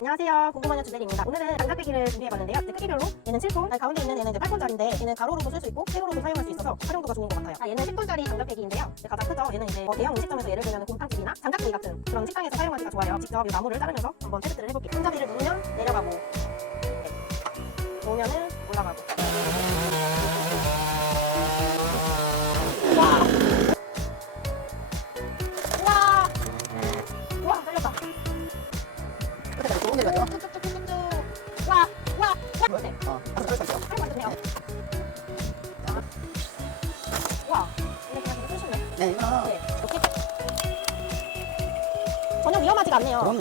안녕하세요. 궁금한 주제리입니다. 오늘은 장작배기를 준비해봤는데요. 크기별로 얘는 7톤, 가운데 있는 얘는 8톤짜리인데 얘는 가로로도 쓸 수 있고 세로로도 사용할 수 있어서 활용도가 좋은 것 같아요. 얘는 10톤짜리 장작배기인데요. 가장 크죠. 얘는 이제 대형 음식점에서 예를 들면 곰탕집이나 장작구이 같은 그런 식당에서 사용하기가 좋아요. 직접 이 나무를 자르면서 한번 테스트를 해볼게요. 손잡이를 누르면 내려가고, 놓으면은 올라가고. 와! 우와! 우와, 잘렸다. 좋은 게 같죠? 쭉쭉쭉쭉쭉. 와! 와! 뭐지? 잘 만드네요. 와, 근데 그냥 되게 쓰시네. 네, 이거 네, 이렇게 전혀 위험하지가 않네요. 그럼